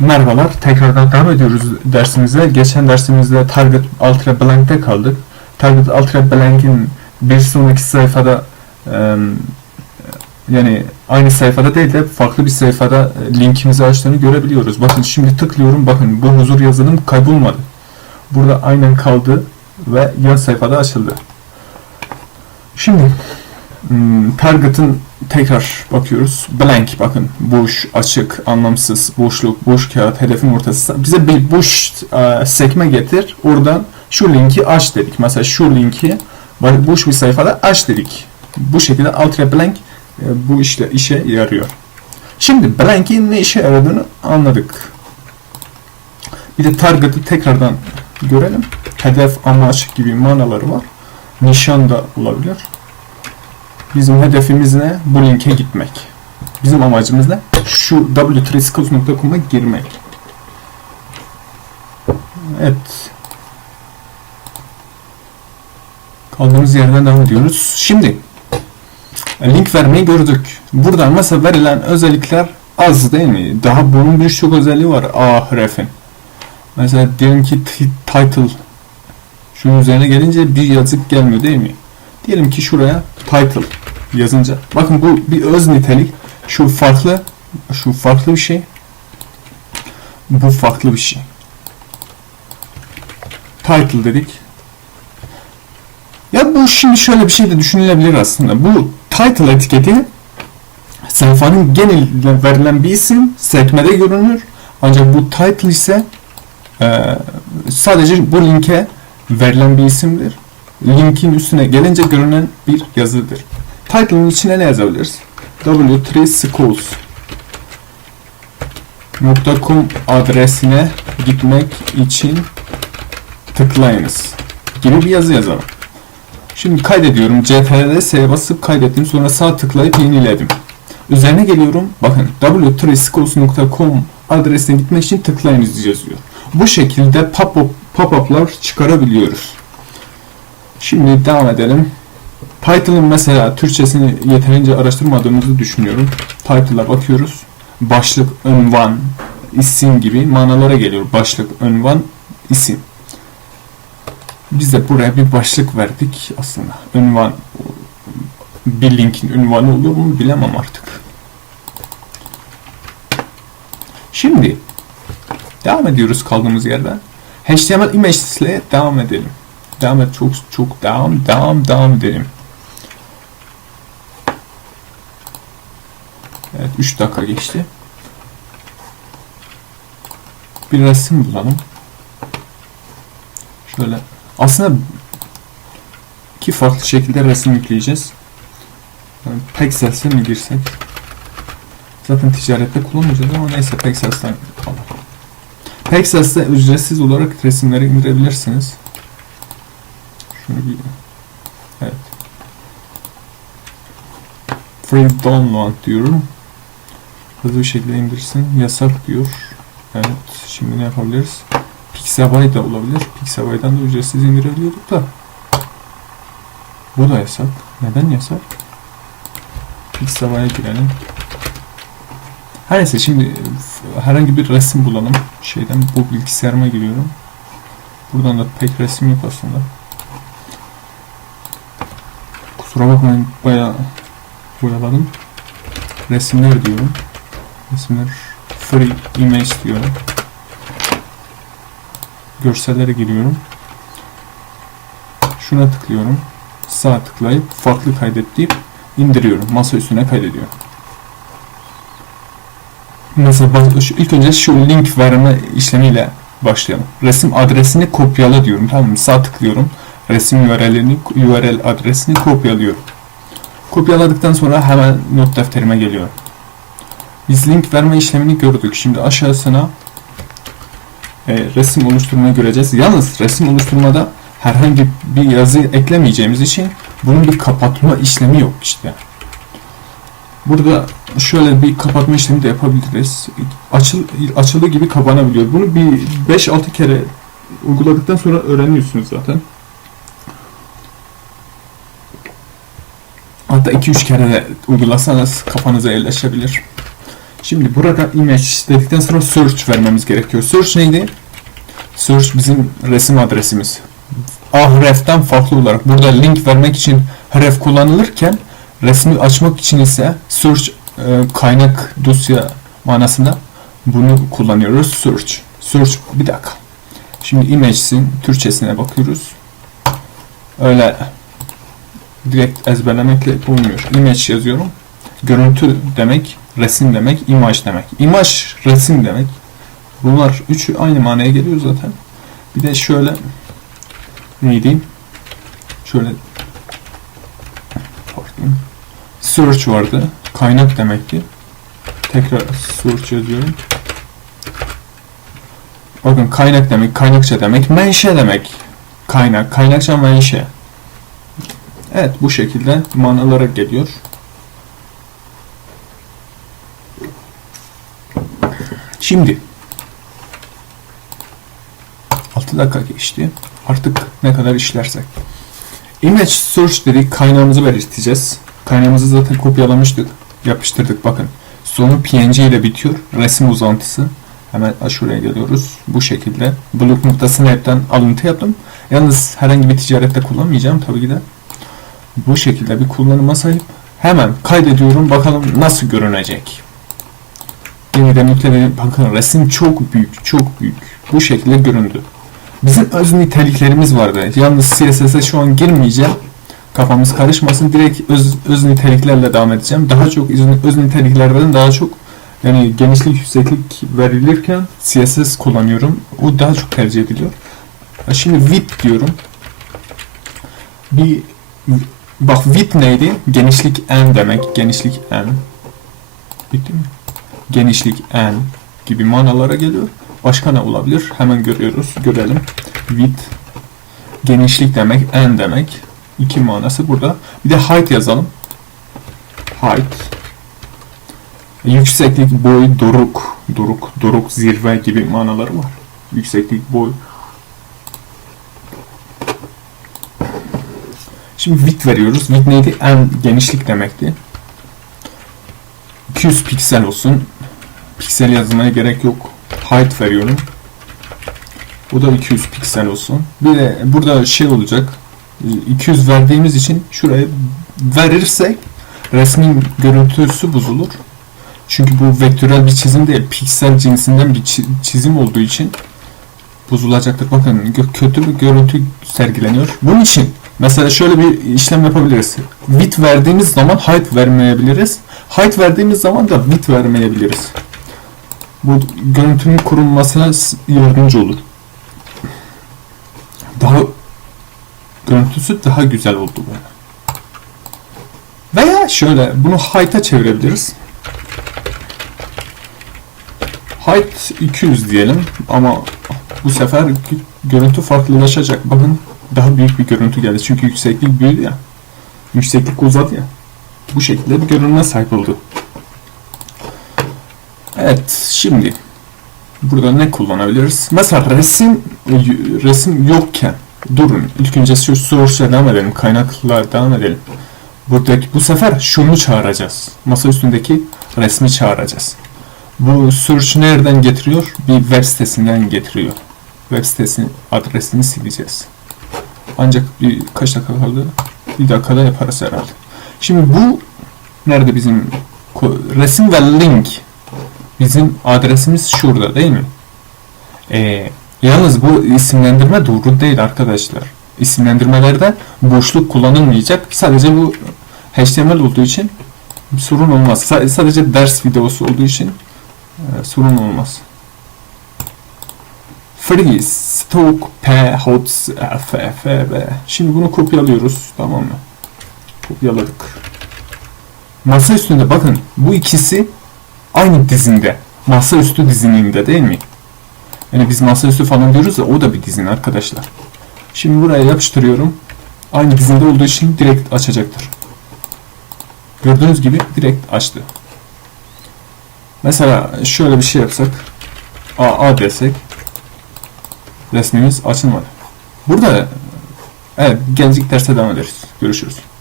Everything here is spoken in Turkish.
Merhabalar, tekrardan devam ediyoruz dersimize. Geçen dersimizde Target Ultra Blank'te kaldık. Target Ultra Blank'in bir sonraki sayfada e, yani aynı sayfada değil de farklı bir sayfada linkimizi açtığını görebiliyoruz. Bakın şimdi tıklıyorum, bakın bu huzur yazılım kaybolmadı. Burada aynen kaldı ve yan sayfada açıldı. Şimdi Target'ın tekrar bakıyoruz. Blank bakın. Boş, açık, anlamsız, boşluk, boş kağıt, hedefin ortası. Bize bir boş e, sekme getir. Oradan şu linki aç dedik. Mesela şu linki boş bir sayfada aç dedik. Bu şekilde Ultra Blank e, bu işte işe yarıyor. Şimdi Blank'in ne işe yaradığını anladık. Bir de Target'ı tekrardan görelim. Hedef, amaç gibi manaları var. Nişan da olabilir. Bizim hedefimiz ne? Bu linke gitmek. Bizim amacımız ne? Şu w3skills.com'a girmek. Evet. Kaldığımız yerden devam ediyoruz. Şimdi link vermeyi gördük. Buradan mesela verilen özellikler az değil mi? Daha bunun birçok özelliği var A harfin. Mesela diyelim ki title şunun üzerine gelince bir yazık gelmiyor değil mi? Diyelim ki şuraya title yazınca. Bakın bu bir öz nitelik. Şu farklı, şu farklı bir şey. Bu farklı bir şey. Title dedik. Ya bu şimdi şöyle bir şey de düşünülebilir aslında. Bu title etiketi sayfanın geneline verilen bir isim sekmede görünür. Ancak bu title ise e, sadece bu linke verilen bir isimdir linkin üstüne gelince görünen bir yazıdır. Title'ın içine ne yazabiliriz? w3schools.com adresine gitmek için tıklayınız gibi bir yazı yazalım. Şimdi kaydediyorum. CTRL S'ye basıp kaydettim. Sonra sağ tıklayıp yeniledim. Üzerine geliyorum. Bakın w3schools.com adresine gitmek için tıklayınız yazıyor. Bu şekilde pop-up pop-up'lar çıkarabiliyoruz. Şimdi devam edelim. Title'ın mesela Türkçesini yeterince araştırmadığımızı düşünüyorum. Title'a bakıyoruz. Başlık, ünvan, isim gibi manalara geliyor. Başlık, ünvan, isim. Biz de buraya bir başlık verdik aslında. Ünvan, bir linkin ünvanı olur mu bilemem artık. Şimdi devam ediyoruz kaldığımız yerden. HTML image ile devam edelim. Devam çok çok devam devam devam edelim. Evet 3 dakika geçti. Bir resim bulalım. Şöyle aslında iki farklı şekilde resim yükleyeceğiz. Yani Pexels'e mi girsek? Zaten ticarette kullanmayacağız ama neyse Pexels'ten alalım. Pexels'te ücretsiz olarak resimleri indirebilirsiniz. Şunu bir evet. Free download diyorum. Hızlı bir şekilde indirsin. Yasak diyor. Evet. Şimdi ne yapabiliriz? Pixabay da olabilir. Pixabay'dan da ücretsiz indirebiliyorduk da. Bu da yasak. Neden yasak? Pixabay'a girelim. Her neyse şimdi herhangi bir resim bulalım. Şeyden bu bilgisayarıma giriyorum. Buradan da pek resim yok aslında. Kusura bakmayın bayağı boyaladım. Resimler diyorum. Resimler free image diyorum. Görsellere giriyorum. Şuna tıklıyorum. Sağ tıklayıp farklı kaydet deyip indiriyorum. Masa üstüne kaydediyorum. Mesela ilk önce şu link verme işlemiyle başlayalım. Resim adresini kopyala diyorum. Tamam mı? Sağ tıklıyorum resim URL'ini, URL adresini kopyalıyorum. Kopyaladıktan sonra hemen not defterime geliyorum. Biz link verme işlemini gördük. Şimdi aşağısına e, resim oluşturmayı göreceğiz. Yalnız resim oluşturmada herhangi bir yazı eklemeyeceğimiz için bunun bir kapatma işlemi yok işte. Burada şöyle bir kapatma işlemi de yapabiliriz. Açıl, açılı gibi kapanabiliyor. Bunu bir 5-6 kere uyguladıktan sonra öğreniyorsunuz zaten. Hatta 2-3 kere de uygulasanız kafanıza yerleşebilir. Şimdi burada image dedikten sonra search vermemiz gerekiyor. Search neydi? Search bizim resim adresimiz. Ahref'ten farklı olarak burada link vermek için href kullanılırken resmi açmak için ise search e, kaynak dosya manasında bunu kullanıyoruz. Search. Search bir dakika. Şimdi image'sin Türkçesine bakıyoruz. Öyle direkt ezberlemekle olmuyor. Image yazıyorum. Görüntü demek, resim demek, imaj demek. İmaj, resim demek. Bunlar üçü aynı manaya geliyor zaten. Bir de şöyle neydi? Şöyle pardon. Search vardı. Kaynak demekti. Tekrar search yazıyorum. Bakın kaynak demek, kaynakça demek, menşe demek. Kaynak, kaynakça menşe. Evet bu şekilde manalara geliyor. Şimdi 6 dakika geçti. Artık ne kadar işlersek. Image search dedik kaynağımızı belirteceğiz. Kaynağımızı zaten kopyalamıştık. Yapıştırdık bakın. Sonu png ile bitiyor. Resim uzantısı. Hemen şuraya geliyoruz. Bu şekilde. Blog.snap'ten alıntı yaptım. Yalnız herhangi bir ticarette kullanmayacağım tabii ki de. Bu şekilde bir kullanıma sahip. Hemen kaydediyorum. Bakalım nasıl görünecek. Yeniden yükledim. Bakın resim çok büyük. Çok büyük. Bu şekilde göründü. Bizim öz niteliklerimiz vardı. Yalnız CSS'e şu an girmeyeceğim. Kafamız karışmasın. Direkt öz, öz niteliklerle devam edeceğim. Daha çok öz, öz niteliklerden daha çok yani genişlik yükseklik verilirken CSS kullanıyorum. O daha çok tercih ediliyor. Şimdi width diyorum. Bir bak width neydi? Genişlik n demek. Genişlik n. Bitti mi? Genişlik n gibi manalara geliyor. Başka ne olabilir? Hemen görüyoruz. Görelim. Width genişlik demek, n demek. İki manası burada. Bir de height yazalım. Height Yükseklik, boy, doruk, doruk, doruk, zirve gibi manaları var. Yükseklik, boy. Şimdi width veriyoruz. Width neydi? En genişlik demekti. 200 piksel olsun. Piksel yazmaya gerek yok. Height veriyorum. Bu da 200 piksel olsun. Bir de burada şey olacak. 200 verdiğimiz için şuraya verirsek resmin görüntüsü bozulur. Çünkü bu vektörel bir çizim değil, piksel cinsinden bir çizim olduğu için bozulacaktır. Bakın kötü bir görüntü sergileniyor. Bunun için mesela şöyle bir işlem yapabiliriz. Width verdiğimiz zaman height vermeyebiliriz. Height verdiğimiz zaman da width vermeyebiliriz. Bu görüntünün kurulmasına yardımcı olur. Daha görüntüsü daha güzel oldu böyle. Veya şöyle bunu height'a çevirebiliriz. Height 200 diyelim ama bu sefer görüntü farklılaşacak. Bakın daha büyük bir görüntü geldi. Çünkü yükseklik büyüdü ya. Yükseklik uzadı ya. Bu şekilde bir görünüme sahip oldu. Evet, şimdi burada ne kullanabiliriz? Mesela resim resim yokken durun. İlk önce şu source'a devam edelim. Kaynaklar devam edelim. Buradaki bu sefer şunu çağıracağız. Masa üstündeki resmi çağıracağız. Bu search nereden getiriyor? Bir web sitesinden getiriyor. Web sitesinin adresini sileceğiz. Ancak bir kaç dakika kaldı? Bir dakikada yaparız herhalde. Şimdi bu nerede bizim resim ve link bizim adresimiz şurada değil mi? Ee, yalnız bu isimlendirme doğru değil arkadaşlar. İsimlendirmelerde boşluk kullanılmayacak. Sadece bu HTML olduğu için sorun olmaz. Sadece ders videosu olduğu için e, sorun olmaz. Freeze, stock, p, hot, f, f, b. Şimdi bunu kopyalıyoruz. Tamam mı? Kopyaladık. Masa üstünde bakın bu ikisi aynı dizinde. Masaüstü dizininde değil mi? Yani biz masaüstü falan diyoruz ya o da bir dizin arkadaşlar. Şimdi buraya yapıştırıyorum. Aynı dizinde olduğu için direkt açacaktır. Gördüğünüz gibi direkt açtı. Mesela şöyle bir şey yapsak. AA desek. Resmimiz açılmadı. Burada evet gelecek derse devam ederiz. Görüşürüz.